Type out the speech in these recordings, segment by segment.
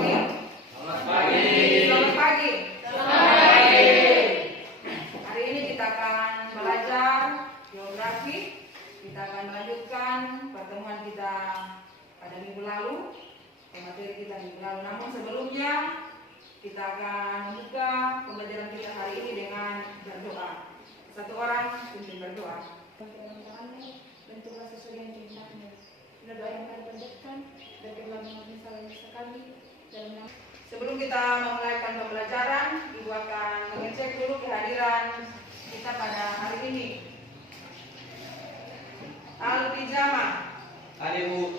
pagi. Selamat pagi. Selamat pagi. Selamat pagi. Hari ini kita akan belajar geografi. Kita akan melanjutkan pertemuan kita pada minggu lalu, materi kita minggu lalu. Namun sebelumnya kita akan membuka pembelajaran kita hari ini dengan berdoa. Satu orang pimpin berdoa. Bentuklah sesuai yang kehendakmu. Bila doa yang kami panjatkan, dan telah mengampuni salah-salah kami dalam nama. Sebelum kita memulaikan pembelajaran, Ibu akan mengecek dulu kehadiran kita pada hari ini. Al-Pijama, Hadir Bu.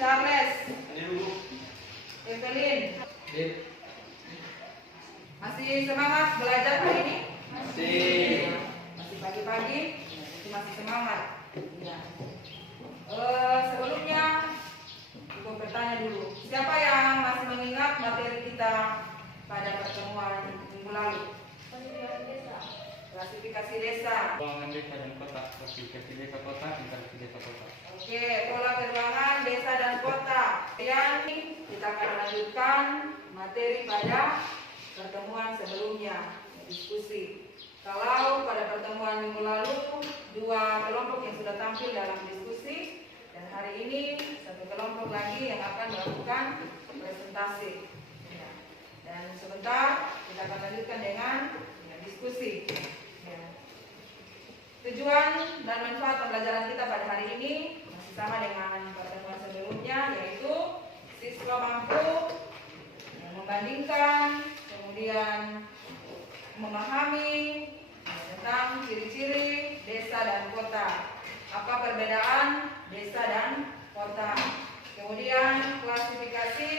Charles, Hadir Bu. Evelyn, Hadir. masih semangat belajar hari ini? Masih. Masih pagi-pagi, masih semangat. Ya. Sebelumnya, Ibu bertanya dulu, siapa yang masih mengingat materi kita pada pertemuan minggu lalu? Klasifikasi desa. Keuangan desa dan kota. Klasifikasi desa kota, inventarisasi desa kota. Oke, pola keuangan desa dan kota. Kemudian kita akan lanjutkan materi pada pertemuan sebelumnya, diskusi. Kalau pada pertemuan minggu lalu dua kelompok yang sudah tampil dalam diskusi, dan hari ini satu kelompok lagi yang akan melakukan presentasi. Ya. Dan sebentar kita akan lanjutkan dengan diskusi. Ya. Tujuan dan manfaat pembelajaran kita pada hari ini masih sama dengan pertemuan sebelumnya, yaitu siswa mampu membandingkan, kemudian memahami tentang ciri-ciri desa dan kota. Apa perbedaan desa dan kota? Kemudian klasifikasi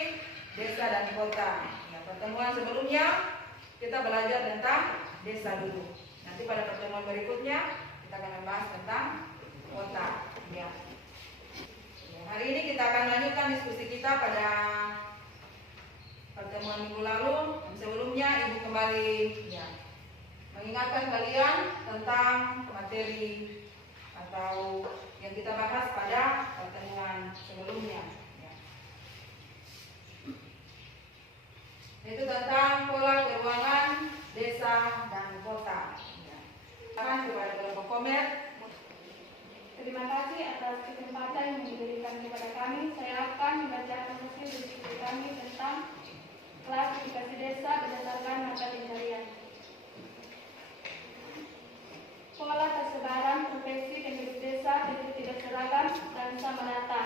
desa dan kota. Nah, pertemuan sebelumnya kita belajar tentang desa dulu. Nanti pada pertemuan berikutnya kita akan membahas tentang kota. Ya. Hari ini kita akan lanjutkan diskusi kita pada pertemuan minggu lalu. Sebelumnya Ibu kembali mengingatkan kalian tentang materi atau yang kita bahas pada pertemuan sebelumnya. Itu tentang pola keuangan desa dan kota. Akan kepada kelompok komer. Terima kasih atas kesempatan yang diberikan kepada kami. Saya akan membacakan hasil diskusi kami tentang klasifikasi desa berdasarkan mata pencarian. Pola tersebaran profesi penduduk desa tidak seragam dan sama rata.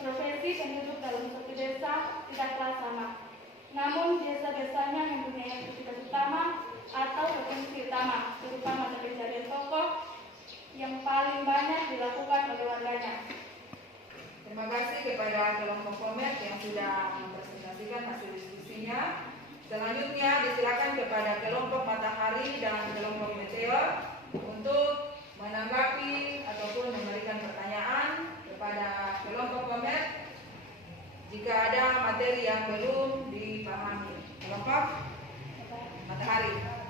Profesi penduduk dalam suatu desa tidaklah sama. Namun desa biasanya mempunyai aktivitas utama atau potensi utama, berupa mata pencarian pokok yang paling banyak dilakukan oleh warganya. Terima kasih kepada kelompok komer yang sudah mempresentasikan hasil diskusinya. Selanjutnya disilakan kepada kelompok matahari dan kelompok meteor untuk menanggapi ataupun memberikan pertanyaan kepada kelompok komer jika ada materi yang belum dipahami. Kelompok matahari.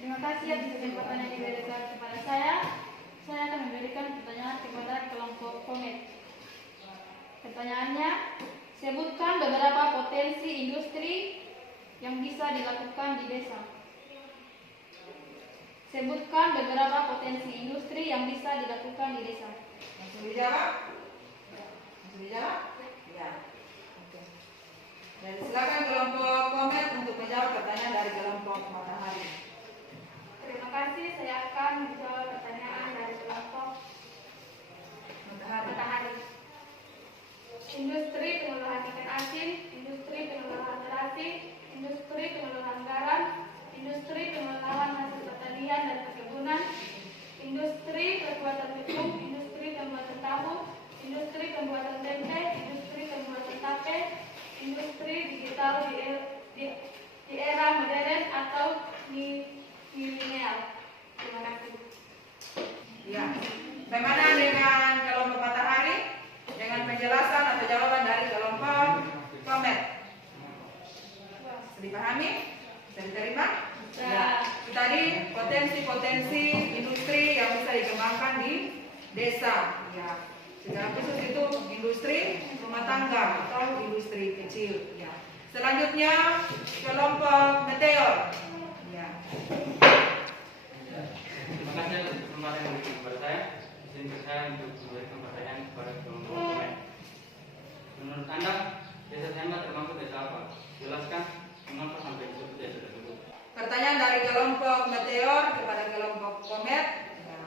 Terima kasih atas kesempatan yang diberikan kepada saya. Saya akan memberikan pertanyaan kepada kelompok komet. Pertanyaannya, sebutkan beberapa potensi industri yang bisa dilakukan di desa. Sebutkan beberapa potensi industri yang bisa dilakukan di desa. Langsung dijawab? Langsung dijawab? Ya. Oke. Dan silakan kelompok komet untuk menjawab pertanyaan dari kelompok matahari. Terima kasih, saya akan menjawab pertanyaan dari kelompok matahari. Industri pengolahan ikan asin, industri pengolahan terasi, industri pengolahan garam, industri pengolahan hasil pertanian dan perkebunan, industri pembuatan tepung, industri pembuatan tahu, industri pembuatan tempe, industri pembuatan tape, industri digital di era modern atau milenial. Terima kasih. Ya. Bagaimana dengan kelompok matahari? Dengan penjelasan atau jawaban dari kelompok komet. Dipahami? Bisa diterima? Ya. Tadi potensi-potensi industri yang bisa dikembangkan di desa. Ya, secara khusus itu industri rumah tangga atau industri kecil. Ya. Selanjutnya kelompok meteor. Ya. Terima kasih atas kesempatan yang diberikan kepada saya. Izinkan saya untuk memberikan pertanyaan kepada kelompok komen. Menurut Anda, desa Sema termasuk desa apa? Jelaskan mengapa sampai disebut desa tersebut. Pertanyaan dari kelompok meteor kepada kelompok komet. Ya.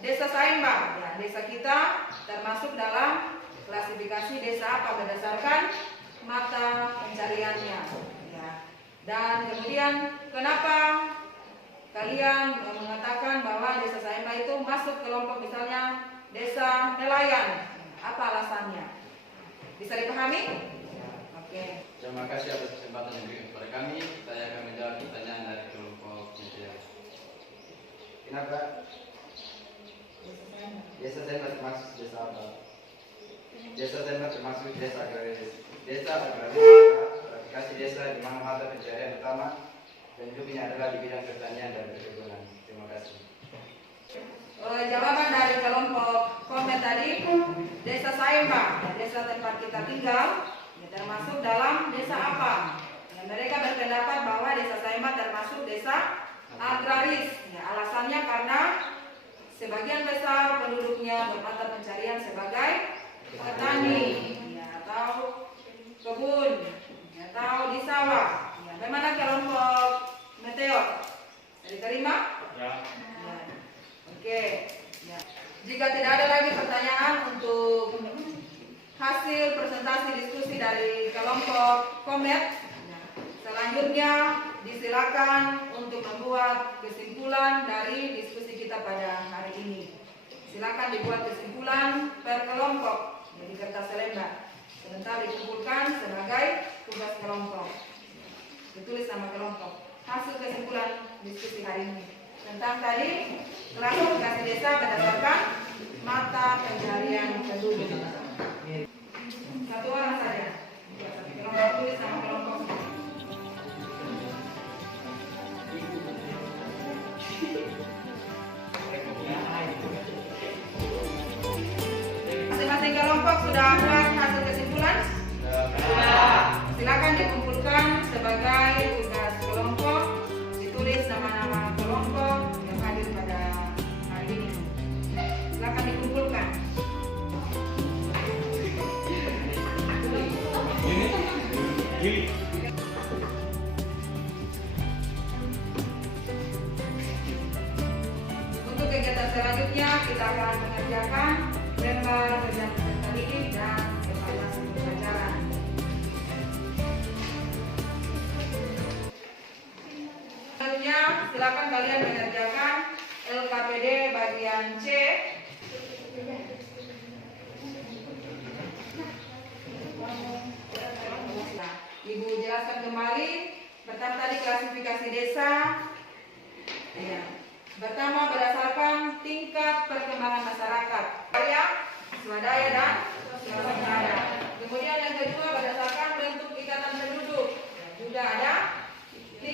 Desa Saimba, ya, desa kita termasuk dalam klasifikasi desa apa berdasarkan mata pencariannya. Ya. Dan kemudian kenapa kalian mengatakan bahwa desa Saimba itu masuk kelompok misalnya desa nelayan? Apa alasannya? Bisa dipahami? Oke. Terima kasih atas kesempatan yang diberikan kepada kami. Saya akan menjawab pertanyaan dari kelompok media. Kenapa desa Sema termasuk desa apa? Desa Sema termasuk desa agraris. Desa agraris adalah klasifikasi desa di mana mata pencarian utama dan hidupnya adalah di bidang pertanian dan perkebunan. Terima kasih. Jawaban dari kelompok komen tadi, desa Saimba, desa tempat kita tinggal, ya, termasuk dalam desa apa? Ya, mereka berpendapat bahwa desa Saimba termasuk desa agraris. Ya, alasannya karena sebagian besar penduduknya bermata pencarian sebagai petani, ya, atau kebun, ya, atau di sawah. Ya, bagaimana kelompok meteor? Diterima? Ya. Ya. Oke. Ya. Jika tidak ada lagi pertanyaan untuk hasil presentasi diskusi dari kelompok komet, ya, selanjutnya disilakan untuk membuat kesimpulan dari diskusi kita pada hari ini. Silakan dibuat kesimpulan per kelompok, ya, di kertas selembar. Sebentar dikumpulkan sebagai tugas kelompok. Ditulis nama kelompok. Hasil kesimpulan diskusi hari ini tentang tadi klasifikasi desa berdasarkan mata pencarian penduduk. Satu orang saja. Kelompok tulis nama kelompok. Masing-masing kelompok sudah buat hasil kesimpulan? Silakan dikumpulkan sebagai tugas kelompok, ditulis nama-nama kelompok yang hadir pada hari ini. Silakan dikumpulkan. Untuk kegiatan selanjutnya kita akan mengerjakan lembar kerjaan peserta didik dan evaluasi pembelajaran. Selanjutnya silakan kalian mengerjakan LKPD bagian C. Ibu jelaskan kembali pertama tadi klasifikasi desa. Ya. Pertama berdasarkan tingkat perkembangan masyarakat, swadaya dan swasembada. Kemudian yang kedua berdasarkan bentuk ikatan penduduk. Sudah ada 3.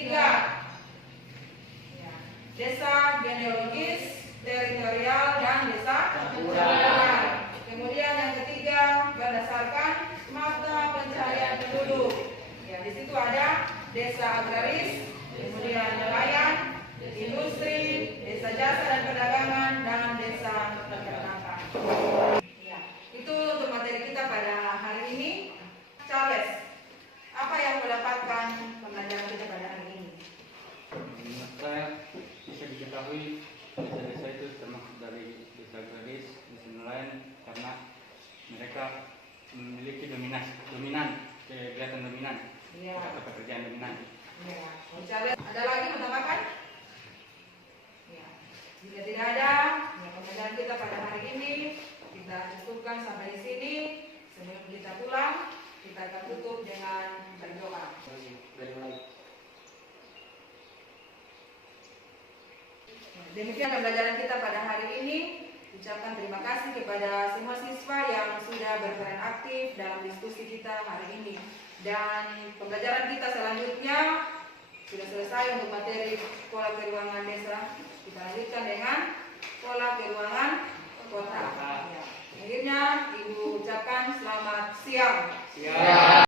Ya. Desa genealogis, teritorial dan desa rural. Kemudian yang ketiga berdasarkan mata pencaharian penduduk. Ya, di situ ada desa agraris, kemudian nelayan, industri, desa jasa dan perdagangan, dan desa peternakan. Ya, itu untuk materi kita pada hari ini. Charles, apa yang mendapatkan pembelajaran kita pada hari ini? Menurut saya bisa diketahui desa-desa itu termasuk dari desa agraris, desa nelayan karena mereka memiliki dominan kegiatan dominan atau pekerjaan dominan. Ya. Charles, ada lagi menambahkan? Ya. Jika tidak ada, ya, pembelajaran kita pada hari ini kita cukupkan sampai di sini. Sebelum kita pulang, kita akan tutup dengan berdoa. Demikian pembelajaran kita pada hari ini. Ucapkan terima kasih kepada semua siswa yang sudah berperan aktif dalam diskusi kita hari ini. Dan pembelajaran kita selanjutnya sudah selesai untuk materi pola keuangan desa. Kita lanjutkan dengan pola keuangan kota. Ya. Akhirnya Ibu ucapkan selamat siang. Siang.